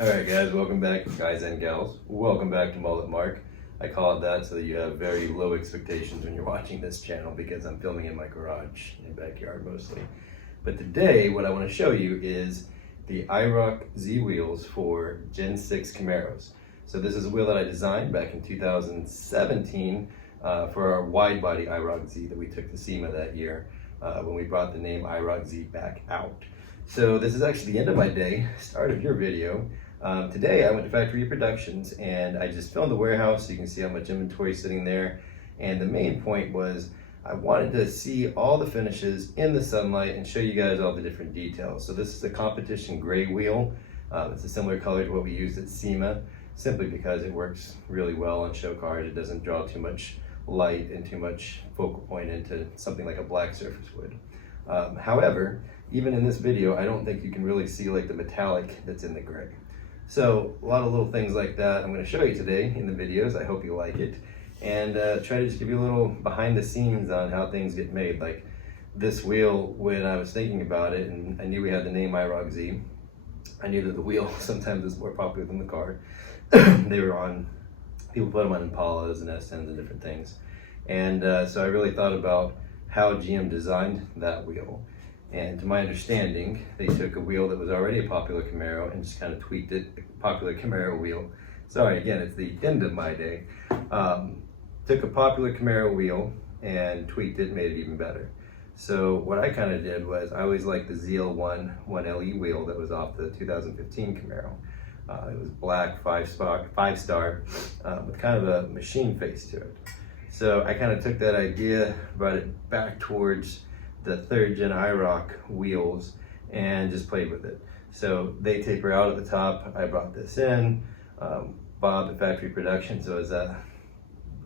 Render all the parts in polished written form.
Alright guys, welcome back, guys and gals. Welcome back to Mullet Mark. I call it that so that you have very low expectations when you're watching this channel because I'm filming in my garage and backyard mostly. But today what I want to show you is the IROC-Z wheels for Gen 6 Camaros. So this is a wheel that I designed back in 2017 for our wide body IROC-Z that we took to SEMA that year when we brought the name IROC-Z back out. So this is actually the end of my day, start of your video. Today I went to factory Reproductions and I just filmed the warehouse so you can see how much inventory is sitting there. And the main point was I wanted to see all the finishes in the sunlight and show you guys all the different details. So this is the competition gray wheel. It's a similar color to what we used at SEMA, simply because it works really well on show cars. It doesn't draw too much light and too much focal point into something like a black surface would. However, even in this video, I don't think you can really see like the metallic that's in the gray. So a lot of little things like that I'm going to show you today in the videos. I hope you like it, and try to just give you a little behind the scenes on how things get made. Like this wheel, when I was thinking about it and I knew we had the name IROC-Z, I knew that the wheel sometimes is more popular than the car. They were on, people put them on Impalas and S10s and different things. And so I really thought about how GM designed that wheel. And to my understanding, they took a wheel that was already a popular Camaro and just kind of tweaked it, a popular Camaro wheel. Sorry, again, it's the end of my day. Took a popular Camaro wheel and tweaked it and made it even better. So what I kind of did was, I always liked the ZL1 1LE wheel that was off the 2015 Camaro. It was black, five star, with kind of a machine face to it. So I kind of took that idea, brought it back towards the 3rd gen IROC wheels and just played with it. So they taper out at the top. I brought this in, Bob at Factory Reproductions was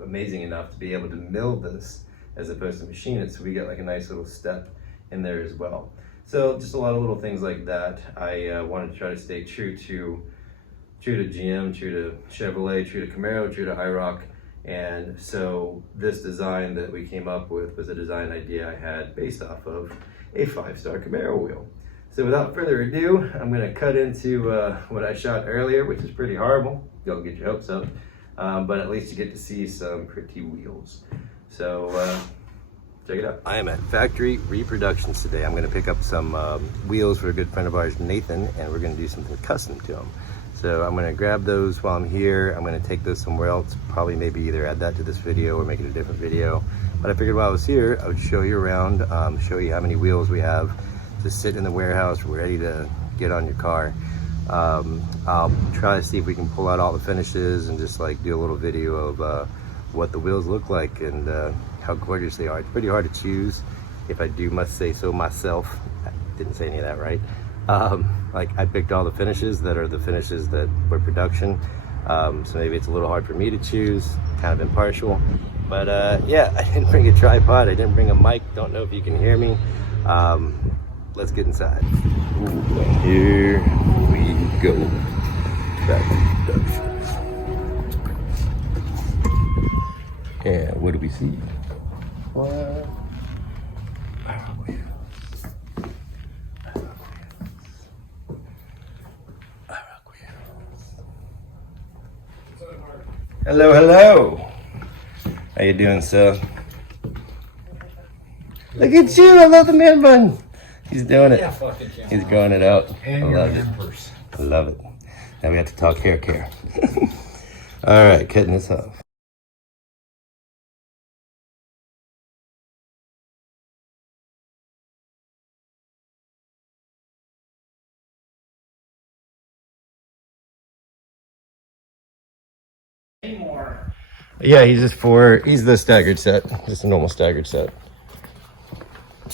amazing enough to be able to mill this as opposed to machine it, so we got like a nice little step in there as well. So just a lot of little things like that. I wanted to try to stay true to GM, true to Chevrolet, true to Camaro, true to IROC. And so this design that we came up with was a design idea I had based off of a 5-star Camaro wheel. So without further ado, I'm going to cut into what I shot earlier, which is pretty horrible. Don't get your hopes up, but at least you get to see some pretty wheels. So check it out. I am at Factory Reproductions today. I'm going to pick up some wheels for a good friend of ours, Nathan, and we're going to do something custom to them. So I'm going to grab those while I'm here. I'm going to take those somewhere else, probably maybe either add that to this video or make it a different video. But I figured while I was here, I would show you around, show you how many wheels we have to sit in the warehouse ready to get on your car. I'll try to see if we can pull out all the finishes and just like do a little video of what the wheels look like and how gorgeous they are. It's pretty hard to choose, if I must say so myself. I didn't say any of that right. Like I picked all the finishes that are the finishes that were production, so maybe it's a little hard for me to choose, kind of impartial, but yeah, I didn't bring a tripod, I didn't bring a mic, don't know if you can hear me. Let's get inside. Ooh, here we go. Back to Productions. Yeah, what do we see? What? Hello, hello. How you doing, sir? Look at you, I love the man bun. He's doing it. He's growing it out. I love it. I love it. Now we have to talk hair care. All right, cutting this off. Yeah, he's the staggered set, just a normal staggered set.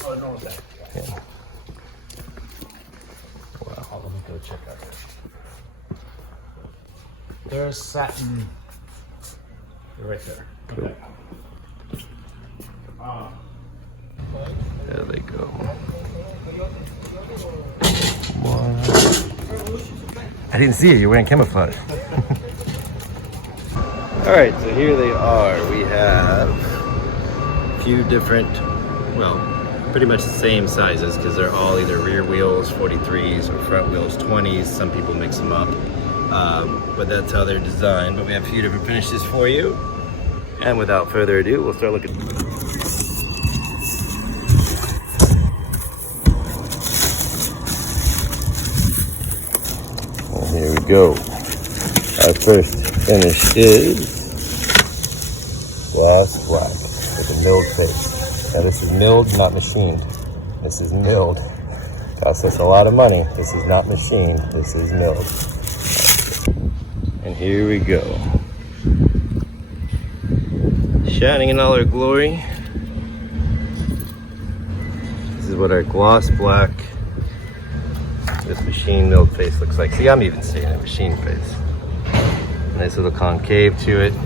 Oh, normal set. Yeah. Wow. Oh, let me go check out this. There's Satin. Right there. Cool. Okay. There they go. I didn't see it, you're wearing camouflage. All right, so here they are. We have a few different, well, pretty much the same sizes because they're all either rear wheels 43s or front wheels 20s. Some people mix them up. but that's how they're designed. But we have a few different finishes for you. And without further ado, we'll start looking. And here we go. Our first finish is Gloss Black with a milled face. Now this is milled, not machined. This is milled. Costs us a lot of money. This is not machined. This is milled. And here we go. Shining in all our glory. This is what our gloss black, this machine milled face looks like. See, I'm even seeing a machine face. Nice little concave to it. A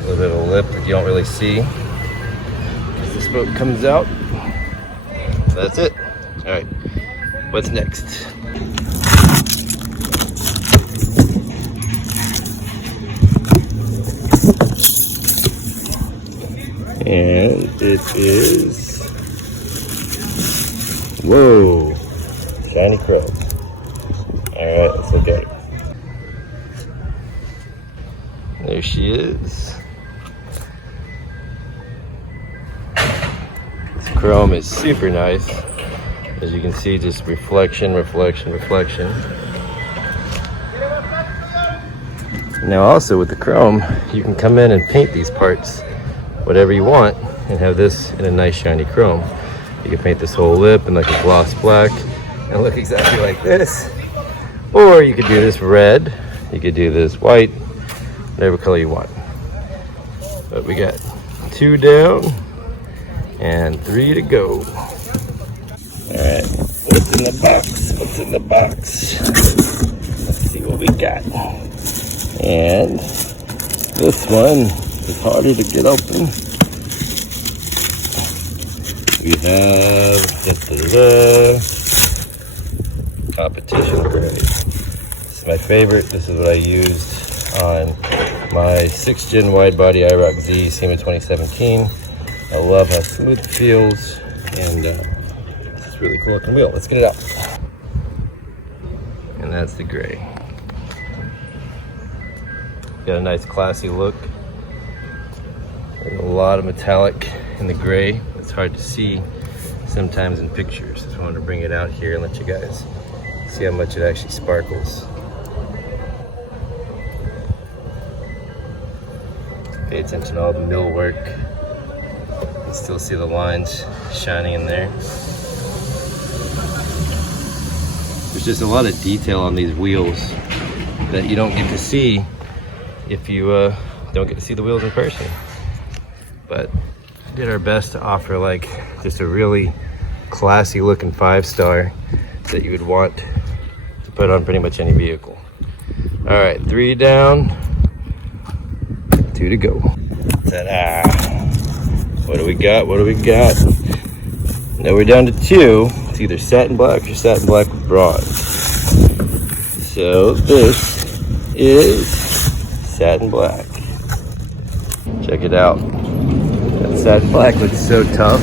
little bit of a lip that you don't really see as the smoke comes out. So that's it. All right, what's next? And it is, whoa, shiny chrome. All right, let's look at it. There she is. This chrome is super nice. As you can see, just reflection, reflection, reflection. Now also with the chrome, you can come in and paint these parts whatever you want and have this in a nice shiny chrome. You can paint this whole lip in like a gloss black and look exactly like this. Or you could do this red, you could do this white, whatever color you want. But we got 2 down and 3 to go. Alright, what's in the box? What's in the box? Let's see what we got. And this one is harder to get open. We have competition gray. This is my favorite. This is what I used on my 6th gen wide body IROC-Z SEMA 2017. I love how smooth it feels, and it's a really cool looking wheel. Let's get it out. And that's the gray. Got a nice classy look. There's a lot of metallic in the gray. It's hard to see sometimes in pictures. Just wanted to bring it out here and let you guys see how much it actually sparkles. Pay attention to all the mill work. You can still see the lines shining in there. There's just a lot of detail on these wheels that you don't get to see if you don't get to see the wheels in person. But we did our best to offer like just a really classy looking 5-star that you would want to put on pretty much any vehicle. All right, 3 down, 2 to go. Ta-da! What do we got? What do we got? Now we're down to 2. It's either satin black or satin black with bronze. So this is satin black. Check it out. That satin black looks so tough.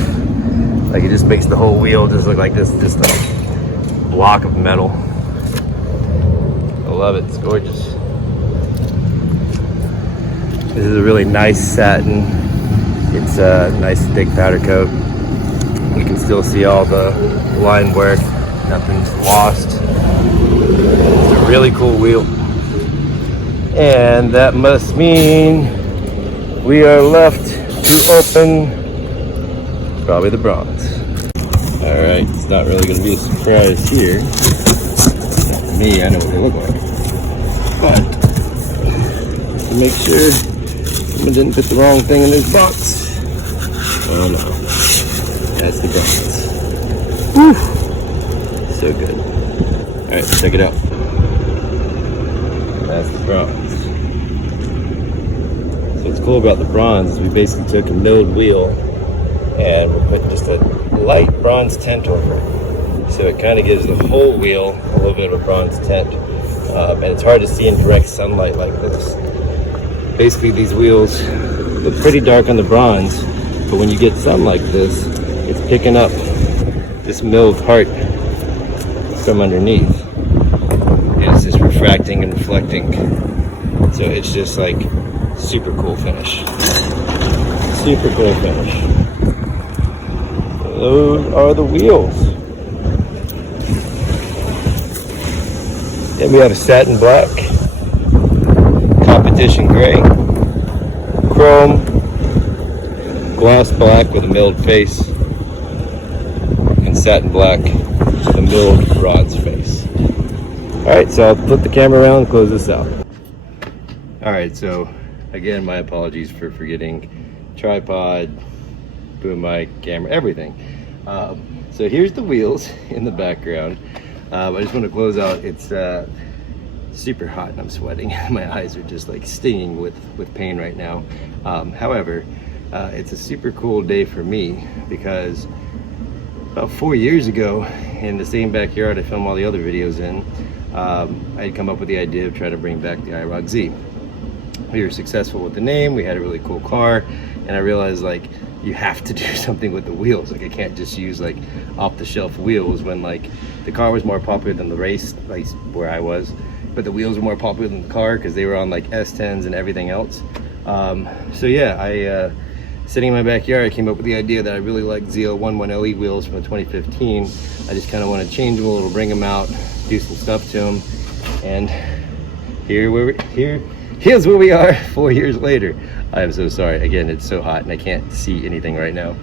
Like it just makes the whole wheel just look like this, just a block of metal. I love it. It's gorgeous. This is a really nice satin. It's a nice thick powder coat. You can still see all the line work. Nothing's lost. It's a really cool wheel. And that must mean we are left to open probably the bronze. All right, it's not really going to be a surprise here. Not to me, I know what they look like. But just to make sure someone didn't put the wrong thing in this box. Oh no, that's the bronze. Whew. So good. All right, check it out. That's the bronze. So what's cool about the bronze is we basically took a milled wheel and we're putting just a light bronze tint over it. So it kind of gives the whole wheel a little bit of a bronze tint. And it's hard to see in direct sunlight like this. Basically these wheels look pretty dark on the bronze, but when you get sun like this, it's picking up this milled part from underneath. And it's just refracting refracting and reflecting. So it's just like super cool finish. Super cool finish. Those are the wheels. Then we have a satin black, competition gray, chrome, gloss black with a milled face, and satin black with a milled bronze face. Alright, so I'll flip the camera around and close this out. Alright, so again, my apologies for forgetting tripod, boom mic, camera, everything. So here's the wheels in the background. I just want to close out. It's super hot and I'm sweating. My eyes are just like stinging with pain right now. However, it's a super cool day for me because about 4 years ago, in the same backyard I filmed all the other videos in, I had come up with the idea of trying to bring back the IROC-Z. We were successful with the name, we had a really cool car, and I realized like you have to do something with the wheels. Like I can't just use like off-the-shelf wheels when like the car was more popular than the race, like where I was, but the wheels were more popular than the car because they were on like S10s and everything else. So yeah, I sitting in my backyard, I came up with the idea that I really like ZL11LE wheels from the 2015. I just kind of want to change them a little, bring them out, do some stuff to them, and here's where we are 4 years later. I am so sorry. Again, it's so hot and I can't see anything right now.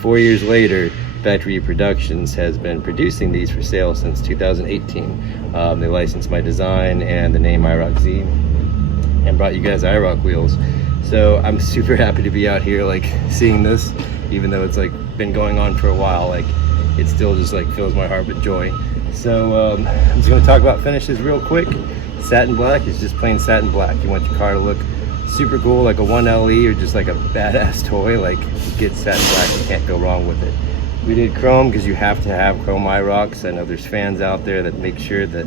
4 years later, Factory Reproductions has been producing these for sale since 2018. They licensed my design and the name IROC-Z and brought you guys IROC wheels. So I'm super happy to be out here like seeing this, even though it's like been going on for a while. Like it still just like fills my heart with joy. So I'm just going to talk about finishes real quick. Satin black is just plain satin black. You want your car to look super cool, like a 1LE or just like a badass toy. Like get satin black, you can't go wrong with it. We did chrome because you have to have chrome IROCs. I know there's fans out there that make sure that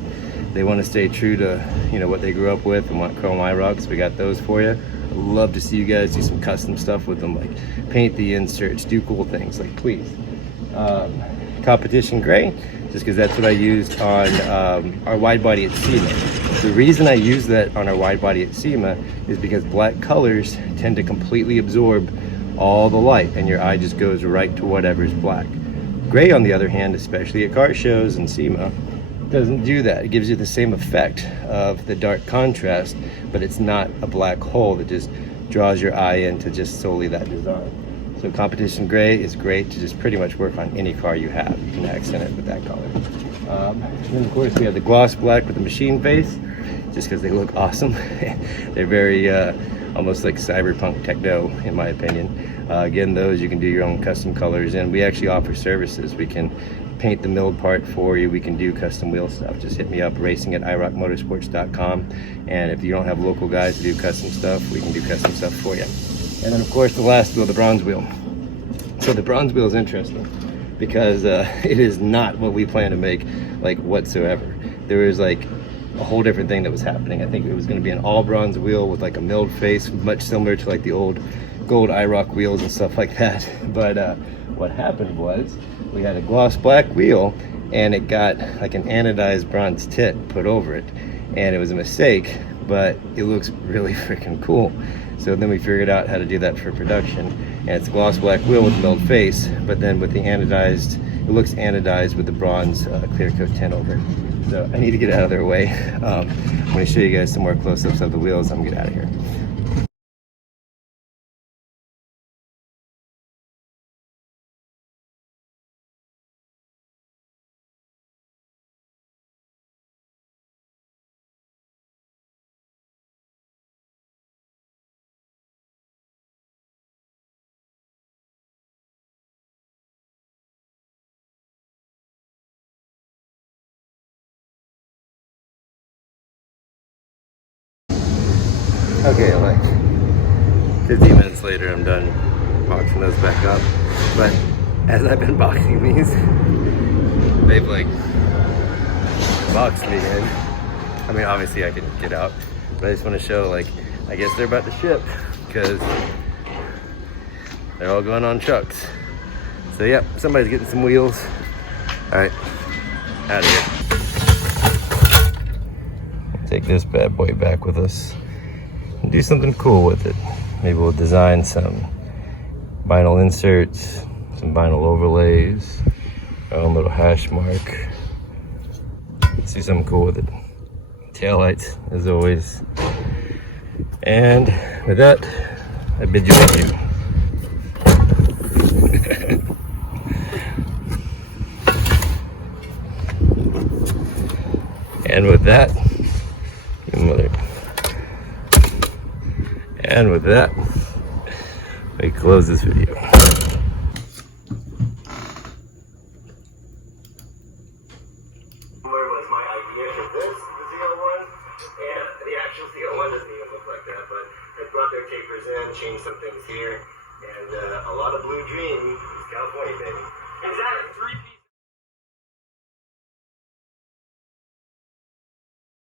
they want to stay true to, you know, what they grew up with and want chrome IROCs. We got those for you. I'd love to see you guys do some custom stuff with them, like paint the inserts, do cool things, like please. Competition gray, just because that's what I used on our wide body at SEMA. The reason I use that on our wide body at SEMA is because black colors tend to completely absorb all the light and your eye just goes right to whatever's black. Gray, on the other hand, especially at car shows and SEMA, doesn't do that. It gives you the same effect of the dark contrast, but it's not a black hole that just draws your eye into just solely that design. So competition gray is great to just pretty much work on any car you have. You can accent it with that color. And then of course we have the gloss black with the machine face, just because they look awesome. They're very almost like cyberpunk techno in my opinion. Again, those you can do your own custom colors, and we actually offer services. We can paint the milled part for you. We can do custom wheel stuff. Just hit me up, racing@IROCmotorsports.com, and if you don't have local guys to do custom stuff, we can do custom stuff for you. And then of course the last wheel, the bronze wheel. So the bronze wheel is interesting because it is not what we plan to make like whatsoever. There was like a whole different thing that was happening. I think it was going to be an all bronze wheel with like a milled face, much similar to like the old gold IROC wheels and stuff like that. But what happened was we had a gloss black wheel and it got like an anodized bronze tip put over it, and it was a mistake, but it looks really freaking cool. So then we figured out how to do that for production, and it's a gloss black wheel with a milled face, but then with the anodized, it looks anodized with the bronze clear coat tint over it. So I need to get out of their way. I'm going to show you guys some more close-ups of the wheels. I'm going to get out of here. Okay, like 15 minutes later, I'm done boxing those back up. But as I've been boxing these, they've like boxed me in. I mean, obviously I can get out, but I just want to show, like, I guess they're about to ship because they're all going on trucks. So yeah, somebody's getting some wheels. All right, out of here. take this bad boy back with us and do something cool with it. Maybe we'll design some vinyl inserts, some vinyl overlays, our own little hash mark. Let's do something cool with it. Taillights, as always. And with that, I bid you adieu. And with that, we close this video. Where was my idea for this, the ZL1? And the actual ZL1 doesn't even look like that, but they brought their tapers in, changed some things here, and a lot of blue dream, California, baby. Exactly. 3 p.m.